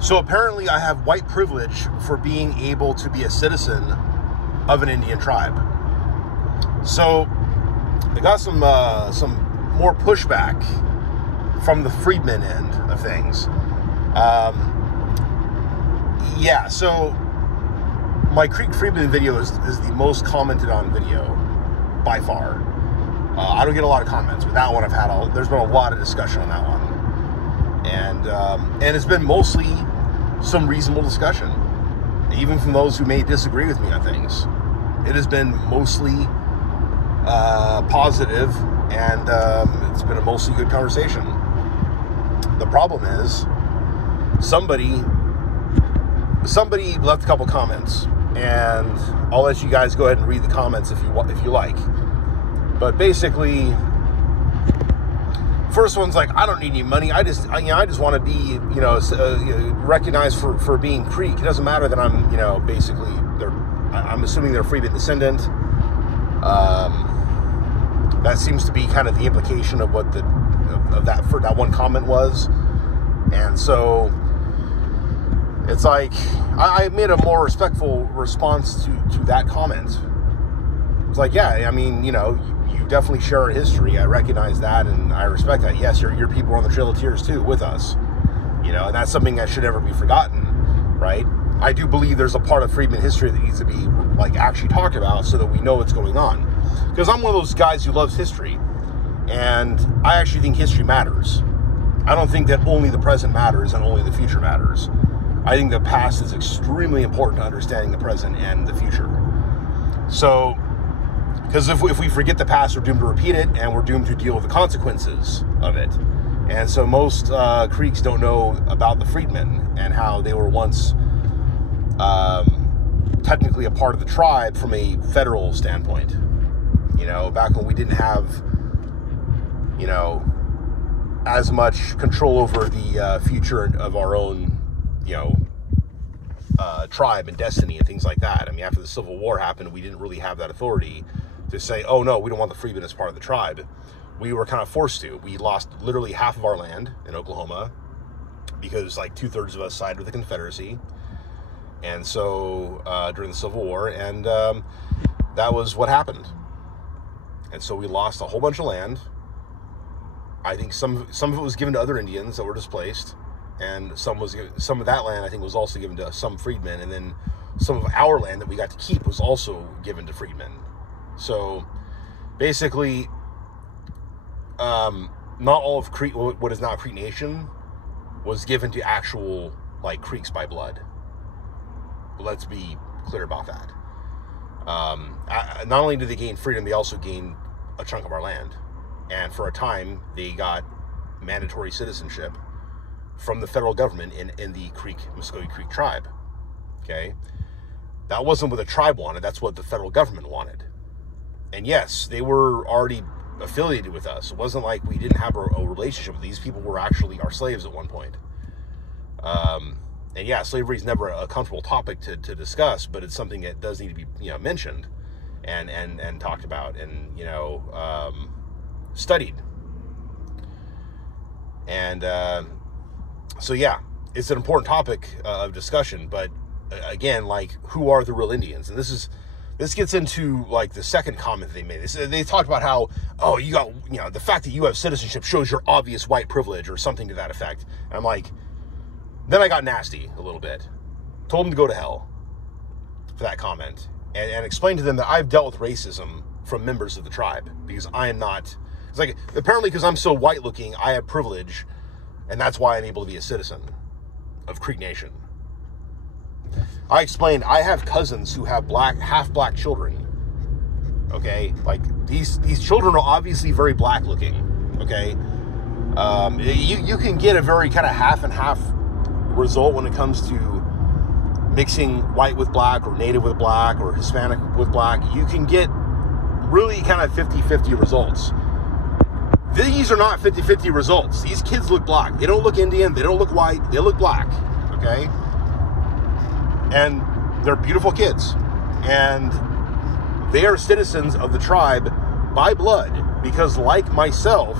So apparently I have white privilege for being able to be a citizen of an Indian tribe. So I got some more pushback from the Freedmen end of things. Yeah, so my Creek Freedmen video is the most commented on video by far. I don't get a lot of comments, but that one there's been a lot of discussion on that one. And it's been mostly some reasonable discussion, even from those who may disagree with me on things. It has been mostly positive, and it's been a mostly good conversation. The problem is somebody left a couple comments, and I'll let you guys go ahead and read the comments if you like. But basically, first one's like, I don't need any money. I just want to be, recognized for being Creek. It doesn't matter that I'm, basically I'm assuming they're Freedmen descendant. That seems to be kind of the implication of what that one comment was. And so it's like, I made a more respectful response to that comment. It's like, yeah, I mean, you definitely share our history. I recognize that, and I respect that. Yes, your people are on the Trail of Tears too, with us. And that's something that should never be forgotten, right? I do believe there's a part of Freedmen history that needs to be, actually talked about so that we know what's going on. Because I'm one of those guys who loves history, and I actually think history matters. I don't think that only the present matters and only the future matters. I think the past is extremely important to understanding the present and the future. So, because if we forget the past, we're doomed to repeat it, and we're doomed to deal with the consequences of it. And so most Creeks don't know about the Freedmen and how they were once technically a part of the tribe from a federal standpoint. Back when we didn't have, as much control over the future of our own, tribe and destiny and things like that. I mean, after the Civil War happened, we didn't really have that authority to say, oh no, we don't want the Freedmen as part of the tribe. We were kind of forced to. We lost literally half of our land in Oklahoma because 2/3 of us sided with the Confederacy. And so during the Civil War, and that was what happened. And so we lost a whole bunch of land. I think some of it was given to other Indians that were displaced, and some of that land I think was also given to some freedmen, and then some of our land that we got to keep was also given to freedmen. So basically, not all of Creek, what is now Creek Nation, was given to actual Creeks by blood. Let's be clear about that. Not only did they gain freedom, they also gained a chunk of our land. And for a time, they got mandatory citizenship from the federal government in the Muskogee Creek tribe. Okay? That wasn't what the tribe wanted. That's what the federal government wanted. And yes, they were already affiliated with us. It wasn't like we didn't have a relationship with these people. Were actually our slaves at one point. And yeah, slavery is never a comfortable topic to discuss, but it's something that does need to be mentioned and talked about and studied. And so yeah, it's an important topic of discussion. But again, who are the real Indians? And this gets into the second comment they made. They talked about how, oh, you got the fact that you have citizenship shows your obvious white privilege or something to that effect. And I'm like. Then I got nasty a little bit. Told them to go to hell for that comment. And explained to them that I've dealt with racism from members of the tribe. Because I am not... It's apparently because I'm so white looking, I have privilege. And that's why I'm able to be a citizen of Creek Nation. I explained, I have cousins who have half black children. Okay? These children are obviously very black looking. Okay? You can get a very kind of half and half result when it comes to mixing white with black or native with black or Hispanic with black. You can get really kind of 50-50 results. These are not 50-50 results. These kids look black. They don't look Indian. They don't look white. They look black. Okay? And they're beautiful kids. And they are citizens of the tribe by blood because, like myself,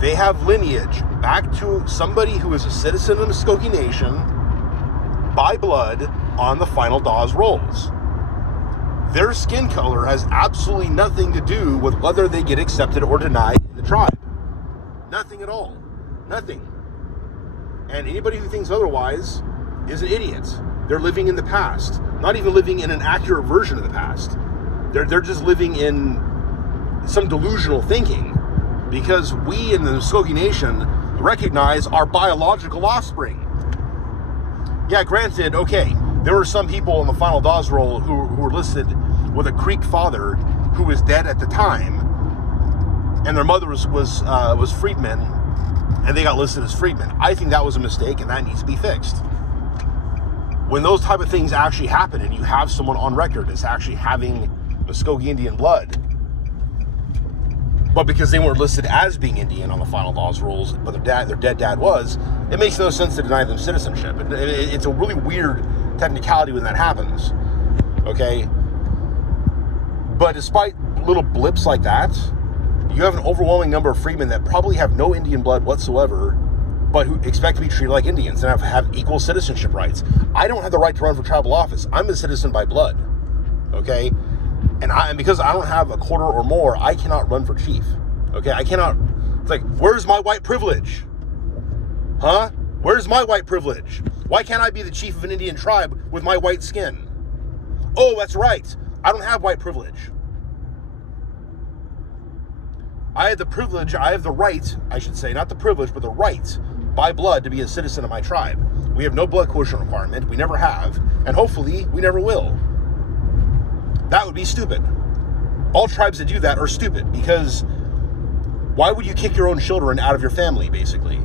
they have lineage back to somebody who is a citizen of the Muskogee Nation by blood on the final Dawes rolls. Their skin color has absolutely nothing to do with whether they get accepted or denied in the tribe. Nothing at all. Nothing. And anybody who thinks otherwise is an idiot. They're living in the past. Not even living in an accurate version of the past. They're just living in some delusional thinking, because we in the Muskogee Nation recognize our biological offspring. Yeah, granted, okay, there were some people in the final Dawes roll who were listed with a Creek father who was dead at the time, and their mother was freedmen, and they got listed as freedmen. I think that was a mistake, and that needs to be fixed. When those type of things actually happen, and you have someone on record as actually having Muskogee Indian blood, but because they weren't listed as being Indian on the final Dawes rules, but their dead dad was, it makes no sense to deny them citizenship. It's a really weird technicality when that happens, okay? But despite little blips like that, you have an overwhelming number of freedmen that probably have no Indian blood whatsoever, but who expect to be treated like Indians and have equal citizenship rights. I don't have the right to run for tribal office. I'm a citizen by blood, okay? And because I don't have a quarter or more, I cannot run for chief, okay? I cannot. It's like, where's my white privilege? Huh? Where's my white privilege? Why can't I be the chief of an Indian tribe with my white skin? Oh, that's right. I don't have white privilege. I have the privilege, I have the right, I should say, not the privilege, but the right by blood to be a citizen of my tribe. We have no blood quotient requirement. We never have. And hopefully, we never will. That would be stupid. All tribes that do that are stupid, because why would you kick your own children out of your family, basically?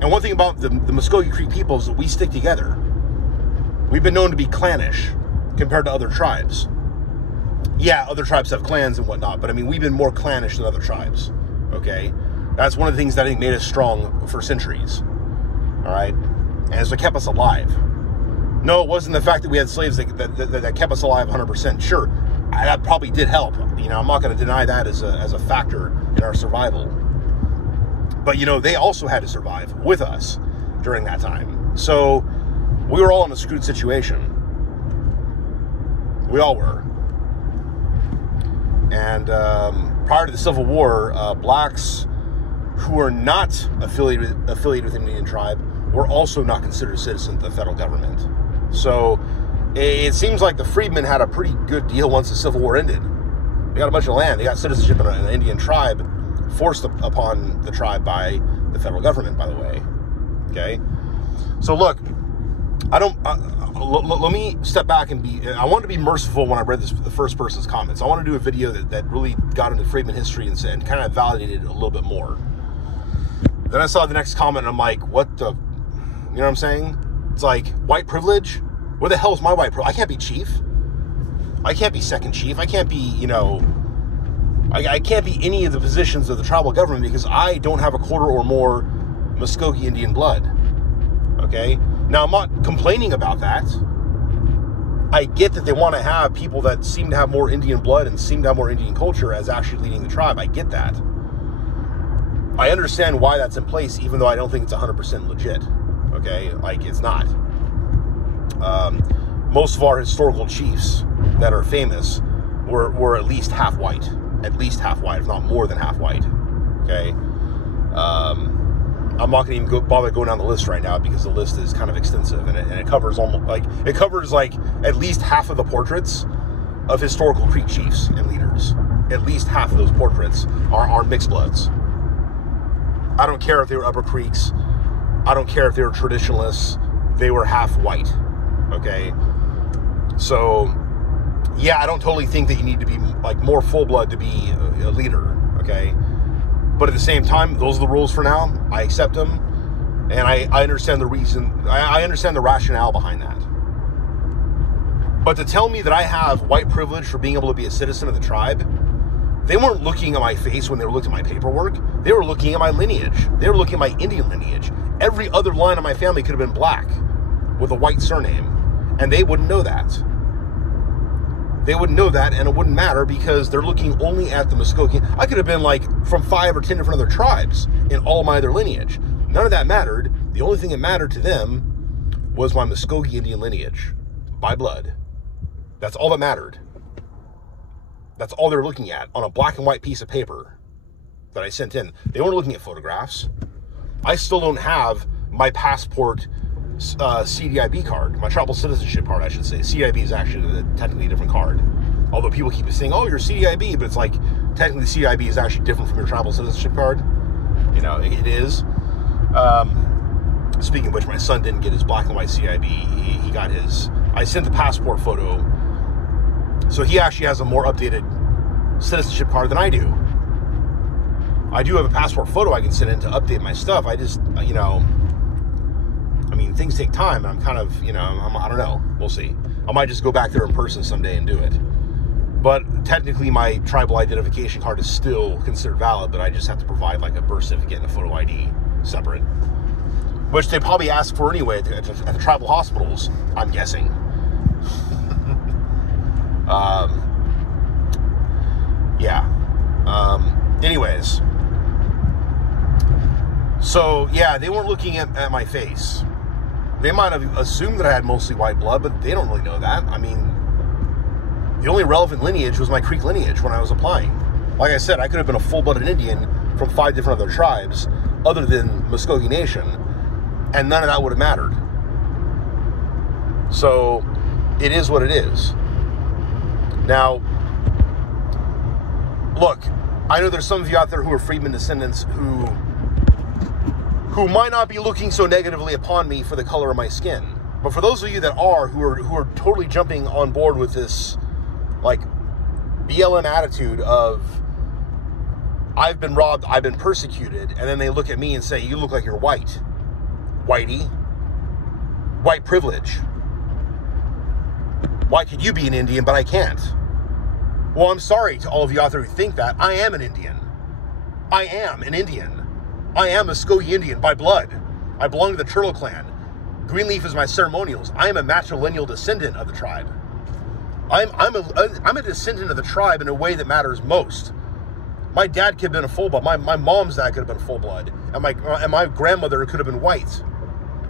And one thing about the Muskogee Creek people is that we stick together. We've been known to be clannish compared to other tribes. Yeah, other tribes have clans and whatnot, but I mean, we've been more clannish than other tribes, okay? That's one of the things that I think made us strong for centuries, all right? And it's what kept us alive. No, it wasn't the fact that we had slaves that kept us alive 100%. Sure, that probably did help. You know, I'm not going to deny that as a factor in our survival. But, you know, they also had to survive with us during that time. So we were all in a screwed situation. We all were. And prior to the Civil War, blacks who were not affiliated with an Indian tribe were also not considered citizens of the federal government. So it seems like the freedmen had a pretty good deal once the Civil War ended. They got a bunch of land. They got citizenship in an Indian tribe forced upon the tribe by the federal government, by the way. Okay? So look, let me step back and I wanted to be merciful when I read the first person's comments. I want to do a video that really got into freedmen history and kind of validated it a little bit more. Then I saw the next comment and I'm like, what the, you know what I'm saying? It's like, white privilege? Where the hell is my white privilege? I can't be chief. I can't be second chief. I can't be, you know, I can't be any of the positions of the tribal government because I don't have a quarter or more Muskogee Indian blood. Okay? Now, I'm not complaining about that. I get that they want to have people that seem to have more Indian blood and seem to have more Indian culture as actually leading the tribe. I get that. I understand why that's in place, even though I don't think it's 100% legit. Okay? Like, it's not. Most of our historical chiefs that are famous were at least half white. At least half white, if not more than half white. Okay? I'm not going to even bother going down the list right now because the list is kind of extensive and it covers like at least half of the portraits of historical Creek chiefs and leaders. At least half of those portraits are mixed bloods. I don't care if they were Upper Creeks. I don't care if they were traditionalists. They were half white. Okay? So, yeah, I don't totally think that you need to be like more full blood to be a leader. Okay? But at the same time, those are the rules for now. I accept them. And I understand the reason. I understand the rationale behind that. But to tell me that I have white privilege for being able to be a citizen of the tribe, they weren't looking at my face when they were looking at my paperwork. They were looking at my lineage. They were looking at my Indian lineage. Every other line of my family could have been black with a white surname. And they wouldn't know that. They wouldn't know that, and it wouldn't matter because they're looking only at the Muskogee. I could have been like from 5 or 10 different other tribes in all my other lineage. None of that mattered. The only thing that mattered to them was my Muskogee Indian lineage by blood. That's all that mattered. That's all they're looking at on a black and white piece of paper that I sent in. They weren't looking at photographs. I still don't have my passport CDIB card, my tribal citizenship card, I should say. CDIB is actually technically a different card. Although people keep saying, oh, you're CDIB, but it's like, technically CDIB is actually different from your tribal citizenship card. You know, it is. Speaking of which, my son didn't get his black and white CDIB. He got his, I sent the passport photo. So he actually has a more updated citizenship card than I do. I do have a passport photo I can send in to update my stuff. I just, you know, I mean, things take time, and I'm kind of, you know, I don't know. We'll see. I might just go back there in person someday and do it. But technically, my tribal identification card is still considered valid, but I just have to provide like a birth certificate and a photo ID separate. Which they probably ask for anyway at the tribal hospitals, I'm guessing. Yeah. Anyways. So, yeah, they weren't looking at my face. They might have assumed that I had mostly white blood, but they don't really know that. I mean, the only relevant lineage was my Creek lineage when I was applying. Like I said, I could have been a full-blooded Indian from 5 different other tribes other than Muskogee Nation, and none of that would have mattered. So, it is what it is. Now, look, I know there's some of you out there who are Freedmen descendants who might not be looking so negatively upon me for the color of my skin. But for those of you that are, who are totally jumping on board with this, like, BLM attitude of, I've been robbed, I've been persecuted, and then they look at me and say, you look like you're white. Whitey. White privilege. Why could you be an Indian, but I can't? Well, I'm sorry to all of you out there who think that. I am an Indian. I am an Indian. I am a Muskogee Indian by blood. I belong to the Turtle Clan. Greenleaf is my ceremonials. I am a matrilineal descendant of the tribe. I'm a descendant of the tribe in a way that matters most. My dad could have been a full blood. My mom's dad could have been full blood, and my grandmother could have been white.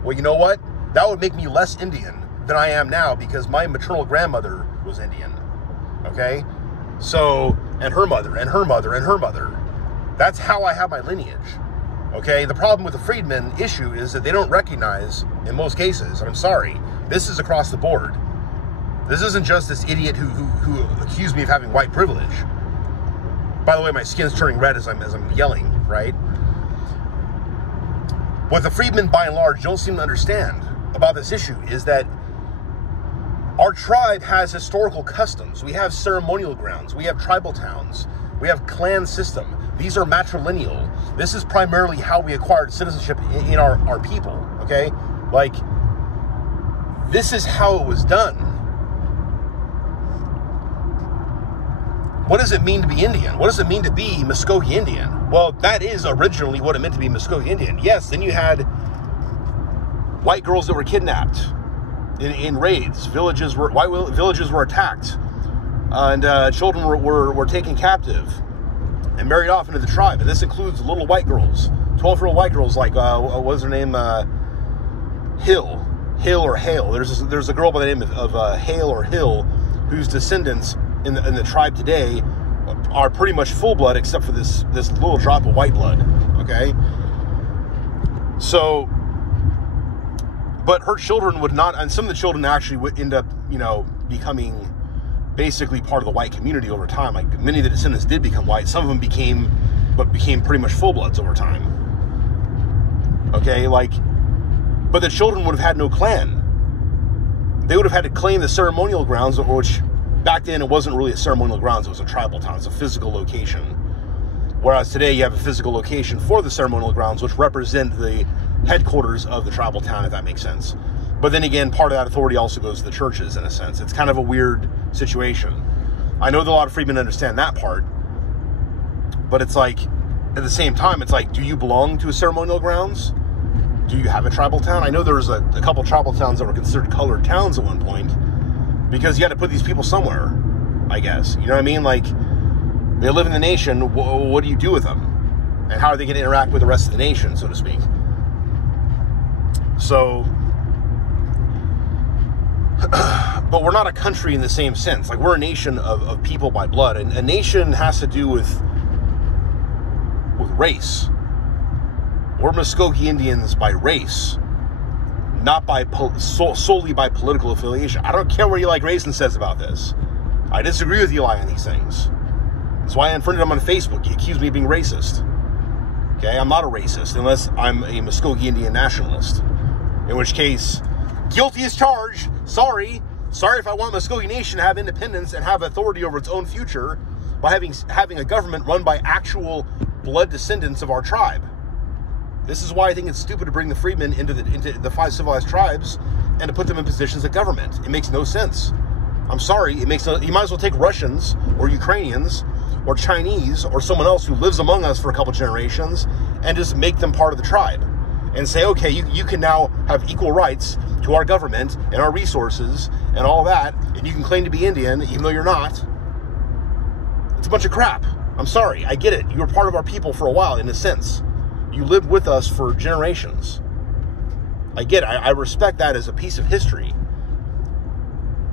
Well, you know what? That would make me less Indian than I am now because my maternal grandmother was Indian. Okay, so and her mother and her mother and her mother. That's how I have my lineage. Okay, the problem with the Freedmen issue is that they don't recognize, in most cases, and I'm sorry, this is across the board. This isn't just this idiot who accused me of having white privilege. By the way, my skin's turning red as I'm yelling, right? What the Freedmen, by and large, don't seem to understand about this issue is that our tribe has historical customs. We have ceremonial grounds. We have tribal towns. We have clan system. These are matrilineal. This is primarily how we acquired citizenship in our people, okay? Like, this is how it was done. What does it mean to be Indian? What does it mean to be Muskogee Indian? Well, that is originally what it meant to be Muskogee Indian. Yes, then you had white girls that were kidnapped in raids. White villages were attacked. And children were taken captive and married off into the tribe. And this includes little white girls, 12-year-old white girls like, what was her name? Hill or Hale. There's a girl by the name of Hale or Hill whose descendants in the tribe today are pretty much full blood except for this little drop of white blood, okay? So, but her children would not, and some of the children actually would end up, becoming basically part of the white community over time. Like, many of the descendants did become white. Some of them became pretty much full bloods over time. Okay, but the children would have had no clan. They would have had to claim the ceremonial grounds, which back then it wasn't really a ceremonial grounds, it was a tribal town. It's a physical location. Whereas today you have a physical location for the ceremonial grounds, which represent the headquarters of the tribal town, if that makes sense. But then again, part of that authority also goes to the churches, in a sense. It's kind of a weird situation. I know that a lot of Freedmen understand that part, but it's like, at the same time, it's like, do you belong to a ceremonial grounds? Do you have a tribal town? I know there was a couple tribal towns that were considered colored towns at one point, because you had to put these people somewhere. I guess. You know what I mean? Like, they live in the nation. What do you do with them? And how are they going to interact with the rest of the nation, so to speak? So, but we're not a country in the same sense. Like, we're a nation of people by blood. And a nation has to do with race. We're Muskogee Indians by race, not by solely by political affiliation. I don't care what Eli Grayson says about this. I disagree with Eli on these things. That's why I unfriended him on Facebook. He accused me of being racist. Okay, I'm not a racist unless I'm a Muskogee Indian nationalist. In which case, guilty as charged. Sorry if I want Muskogee Nation to have independence and have authority over its own future by having a government run by actual blood descendants of our tribe. This is why I think it's stupid to bring the freedmen into the 5 civilized tribes and to put them in positions of government. It makes no sense. I'm sorry, you might as well take Russians or Ukrainians or Chinese or someone else who lives among us for a couple generations and just make them part of the tribe and say, okay, you can now have equal rights to our government and our resources and all that, and you can claim to be Indian even though you're not. It's a bunch of crap. I'm sorry, I get it. You were part of our people for a while, in a sense. You lived with us for generations. I get it. I respect that as a piece of history.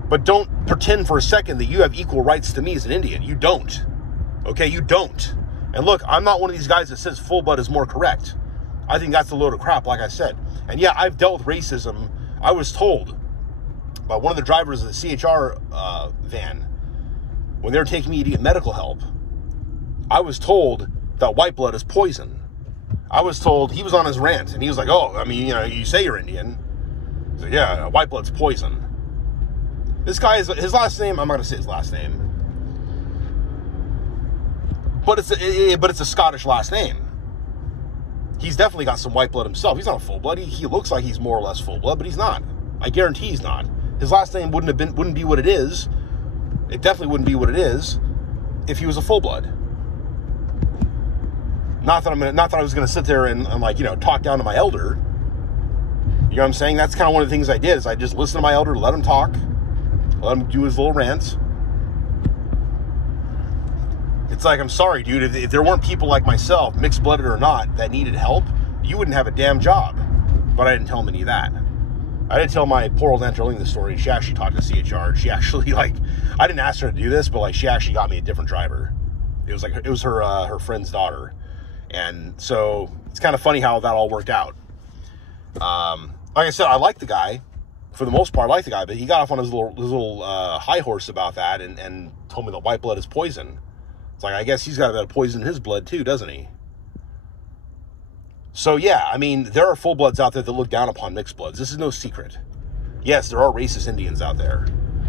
But don't pretend for a second that you have equal rights to me as an Indian. You don't. Okay, you don't. And look, I'm not one of these guys that says full blood is more correct. I think that's a load of crap, like I said. And yeah, I've dealt with racism. I was told by one of the drivers of the CHR van, when they were taking me to get medical help, I was told that white blood is poison. I was told, he was on his rant, and he was like, oh, I mean, you say you're Indian. So yeah, white blood's poison. This guy is, his last name, I'm not going to say his last name. But it's a Scottish last name. He's definitely got some white blood himself. He's not a full blood. He looks like he's more or less full blood, but he's not. I guarantee he's not. His last name wouldn't be what it is. It definitely wouldn't be what it is if he was a full blood. Not that I was gonna sit there and talk down to my elder. You know what I'm saying? That's kind of one of the things I did, is I just listened to my elder, let him talk, let him do his little rants. It's like, I'm sorry, dude, if there weren't people like myself, mixed-blooded or not, that needed help, you wouldn't have a damn job. But I didn't tell him any of that. I didn't tell my poor old Aunt Darlene the story. She actually talked to CHR. She actually, I didn't ask her to do this, but, she actually got me a different driver. It was her friend's daughter. And so, it's kind of funny how that all worked out. Like I said, I like the guy. For the most part, I like the guy, but he got off on his little high horse about that and told me that white blood is poison. It's like, I guess he's got a bit of poison in his blood too, doesn't he? So yeah, I mean, there are full bloods out there that look down upon mixed bloods. This is no secret. Yes, there are racist Indians out there.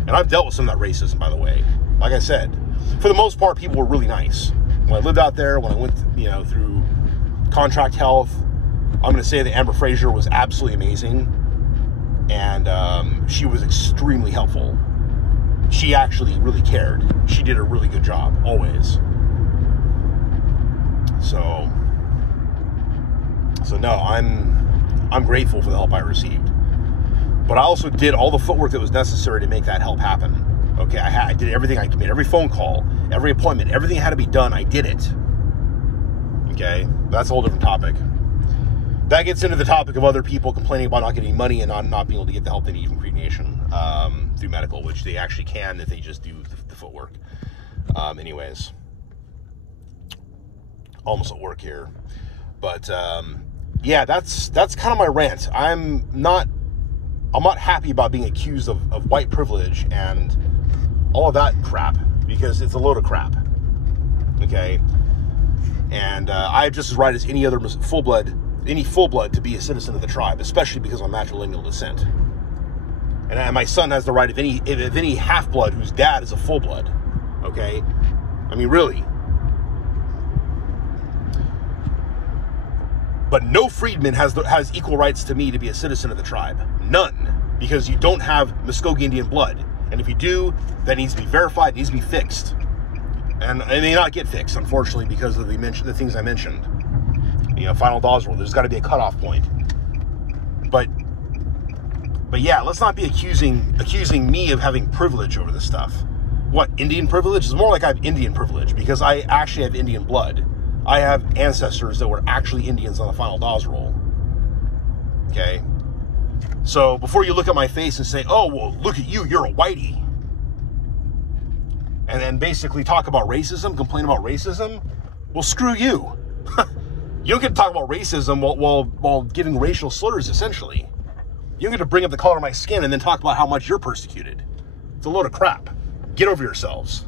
And I've dealt with some of that racism, by the way. Like I said, for the most part, people were really nice. When I lived out there, when I went, through contract health, I'm going to say that Amber Fraser was absolutely amazing. And she was extremely helpful. She actually really cared. She did a really good job, always. So no, I'm grateful for the help I received. But I also did all the footwork that was necessary to make that help happen. Okay, I did everything I could. Every phone call, every appointment, everything had to be done. I did it. Okay, that's a whole different topic. That gets into the topic of other people complaining about not getting money and not being able to get the help they need from Creek Nation through medical, which they actually can if they just do the footwork. Anyways, almost at work here, but yeah, that's kind of my rant. I'm not happy about being accused of white privilege and all of that crap, because it's a load of crap. Okay, and I have just as right as any other full blood to be a citizen of the tribe, especially because I'm matrilineal descent. And my son has the right of any half-blood whose dad is a full-blood. Okay? I mean, really. But no freedman has equal rights to me to be a citizen of the tribe. None. Because you don't have Muskogee Indian blood. And if you do, that needs to be verified, needs to be fixed. And it may not get fixed, unfortunately, because of the things I mentioned. Final Dawes rule. There's got to be a cutoff point. But yeah, let's not be accusing me of having privilege over this stuff. what, Indian privilege? It's more like I have Indian privilege because I actually have Indian blood. I have ancestors that were actually Indians on the final Dawes roll. Okay? So before you look at my face and say, oh, well, look at you, you're a whitey, and then basically talk about racism, complain about racism, well, screw you. You don't get to talk about racism while giving racial slurs, essentially. You don't get to bring up the color of my skin and then talk about how much you're persecuted. It's a load of crap. Get over yourselves.